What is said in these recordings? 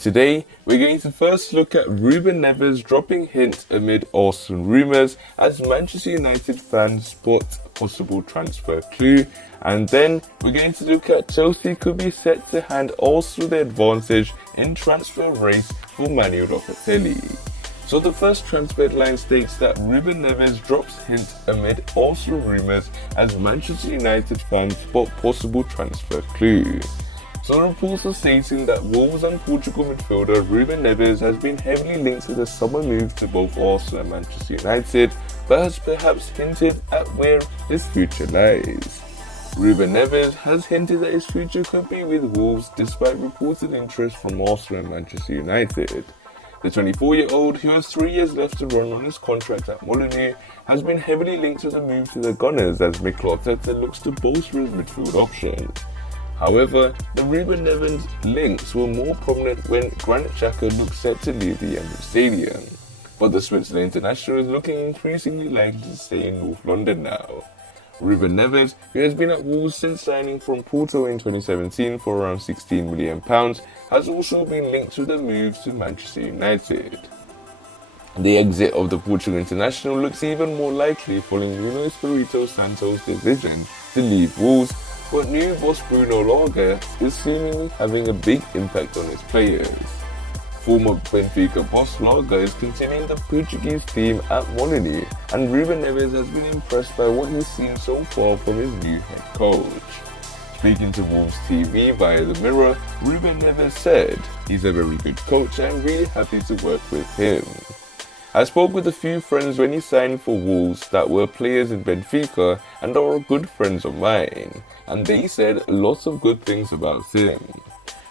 Today, we're going to first look at Ruben Neves dropping hint amid Arsenal rumours as Manchester United fans spot possible transfer clue, and then we're going to look at Chelsea could be set to hand Arsenal the advantage in transfer race for Manuel Locatelli. So the first transfer headline states that Ruben Neves drops hint amid Arsenal rumours as Manchester United fans spot possible transfer clue. So reports are stating that Wolves and Portugal midfielder Ruben Neves has been heavily linked to the summer move to both Arsenal and Manchester United, but has perhaps hinted at where his future lies. Ruben Neves has hinted that his future could be with Wolves despite reported interest from Arsenal and Manchester United. The 24-year-old, who has 3 years left to run on his contract at Molineux, has been heavily linked to the move to the Gunners as Manuel Locatelli looks to bolster his midfield options. However, the Ruben Neves links were more prominent when Granit Xhaka looked set to leave the Emirates Stadium, but the Switzerland international is looking increasingly likely to stay in North London now. Ruben Neves, who has been at Wolves since signing from Porto in 2017 for around £16 million, has also been linked to the move to Manchester United. The exit of the Portugal international looks even more likely following Nuno Espirito Santo's decision to leave Wolves, but new boss Bruno Lage is seemingly having a big impact on his players. Former Benfica boss Lage is continuing the Portuguese team at Molineux, and Ruben Neves has been impressed by what he's seen so far from his new head coach. Speaking to Wolves TV via the Mirror, Ruben Neves said, "He's a very good coach and I'm really happy to work with him. I spoke with a few friends when he signed for Wolves that were players in Benfica and are good friends of mine, and they said lots of good things about him.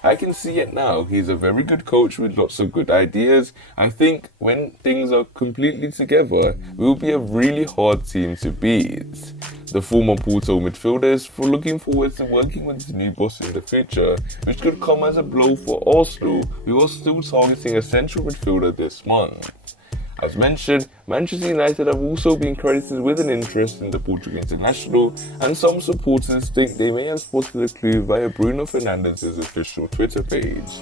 I can see it now, he's a very good coach with lots of good ideas. I think when things are completely together, we'll be a really hard team to beat." The former Porto midfielder is looking forward to working with his new boss in the future, which could come as a blow for Arsenal, who are still targeting a central midfielder this month. As mentioned, Manchester United have also been credited with an interest in the Portugal international, and some supporters think they may have spotted a clue via Bruno Fernandes's official Twitter page.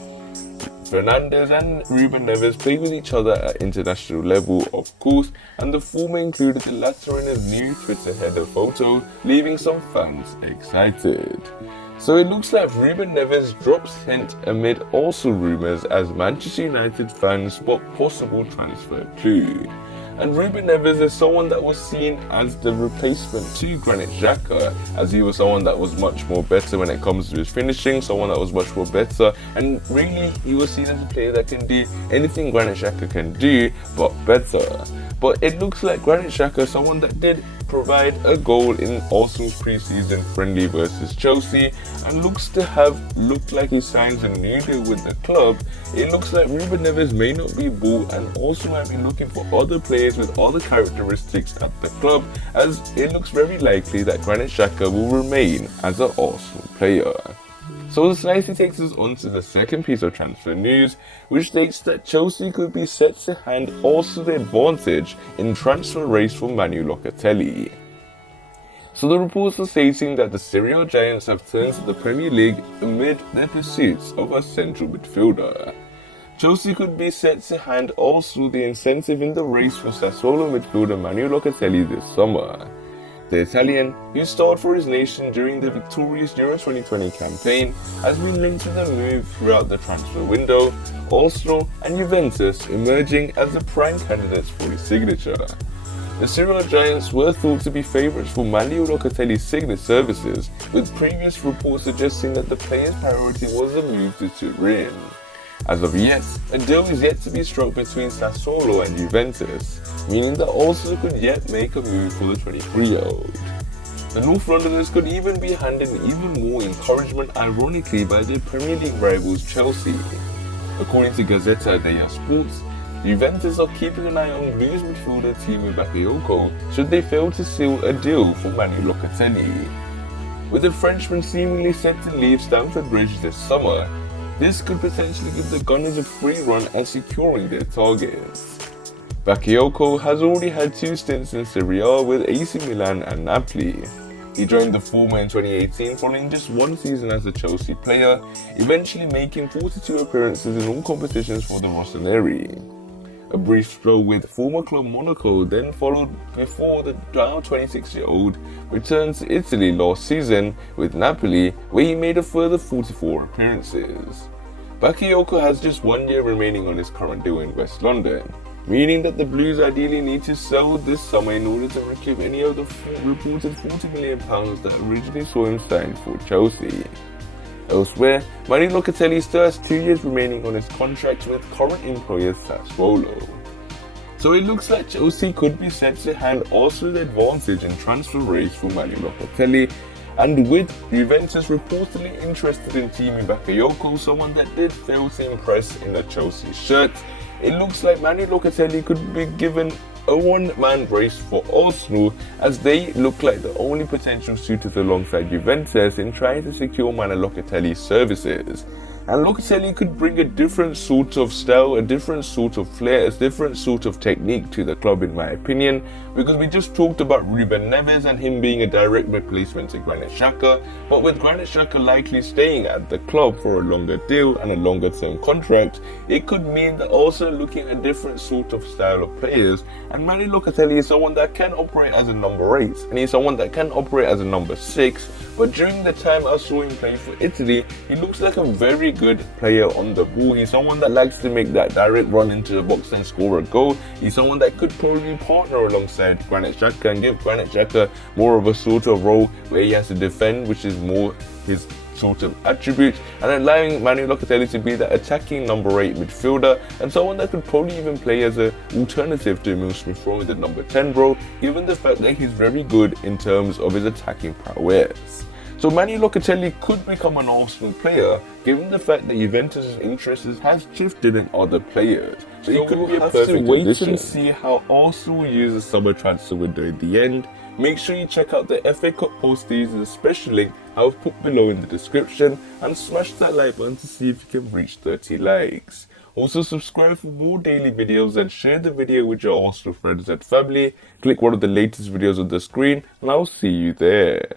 Fernandes and Ruben Neves played with each other at international level, of course, and the former included the latter in his new Twitter header photo, leaving some fans excited. So it looks like Ruben Neves drops hint amid Arsenal rumours as Manchester United fans spot possible transfer clue. And Ruben Neves is someone that was seen as the replacement to Granit Xhaka, as he was someone that was much more better when it comes to his finishing, someone that was much more better, and really he was seen as a player that can do anything Granit Xhaka can do, but better. But it looks like Granit Xhaka, someone that did provide a goal in Arsenal's pre-season friendly versus Chelsea, and looks to have looked like he signs a new deal with the club. It looks like Ruben Neves may not be bought, and also might be looking for other players with other characteristics at the club, as it looks very likely that Granit Xhaka will remain as an Arsenal player. So this nicely takes us on to the second piece of transfer news, which states that Chelsea could be set to hand Arsenal the advantage in transfer race for Manuel Locatelli. So the reports are stating that the Serie A giants have turned to the Premier League amid their pursuits of a central midfielder. Chelsea could be set to hand Arsenal the incentive in the race for Sassuolo midfielder Manuel Locatelli this summer. The Italian, who starred for his nation during the victorious Euro 2020 campaign, has been linked to the move throughout the transfer window, Arsenal and Juventus emerging as the prime candidates for his signature. The Serie A giants were thought to be favourites for Manuel Locatelli's signature services, with previous reports suggesting that the player's priority was a move to Turin. As of yet, a deal is yet to be struck between Sassuolo and Juventus, meaning that Arsenal could yet make a move for the 23-year-old. The North Londoners could even be handed even more encouragement, ironically, by their Premier League rivals Chelsea. According to Gazzetta dello Sport, Juventus are keeping an eye on Blues midfielder Timo Bakayoko should they fail to seal a deal for Manuel Locatelli. With the Frenchman seemingly set to leave Stamford Bridge this summer, this could potentially give the Gunners a free run at securing their targets. Bakayoko has already had 2 stints in Serie A with AC Milan and Napoli. He joined the former in 2018 following just one season as a Chelsea player, eventually making 42 appearances in all competitions for the Rossoneri. A brief spell with former club Monaco then followed before the now 26-year-old returned to Italy last season with Napoli, where he made a further 44 appearances. Bakayoko has just 1 year remaining on his current deal in West London, meaning that the Blues ideally need to sell this summer in order to recoup any of the reported £40 million that originally saw him signed for Chelsea. Elsewhere, Manuel Locatelli still has 2 years remaining on his contract with current employer Sassuolo. So it looks like Chelsea could be set to hand Arsenal the advantage in transfer race for Manuel Locatelli, and with Juventus reportedly interested in teaming Bakayoko, someone that did fail to impress in a Chelsea shirt, it looks like Manuel Locatelli could be given a one-man race for Arsenal, as they look like the only potential suitors alongside Juventus in trying to secure Manuel Locatelli's services. And Locatelli could bring a different sort of style, a different sort of flair, a different sort of technique to the club in my opinion, because we just talked about Ruben Neves and him being a direct replacement to Granit Xhaka, but with Granit Xhaka likely staying at the club for a longer deal and a longer term contract, it could mean that also looking at a different sort of style of players, and Manuel Locatelli is someone that can operate as a number 8, and he's someone that can operate as a number 6, but during the time I saw him play for Italy, he looks like a very good player on the ball. He's someone that likes to make that direct run into the box and score a goal. He's someone that could probably partner alongside Granit Xhaka and give Granit Xhaka more of a sort of role where he has to defend, which is more his sort of attribute, and allowing Manuel Locatelli to be that attacking number 8 midfielder, and someone that could probably even play as an alternative to Emil Smith-Rowe in the number 10 role, given the fact that he's very good in terms of his attacking prowess. So Manuel Locatelli could become an Arsenal player, given the fact that Juventus' interest has shifted in other players. So it could be a perfect wait and see how Arsenal use the summer transfer window in the end. Make sure you check out the FA Cup postseason special link I've put below in the description, and smash that like button to see if you can reach 30 likes. Also subscribe for more daily videos and share the video with your Arsenal friends and family. Click one of the latest videos on the screen and I'll see you there.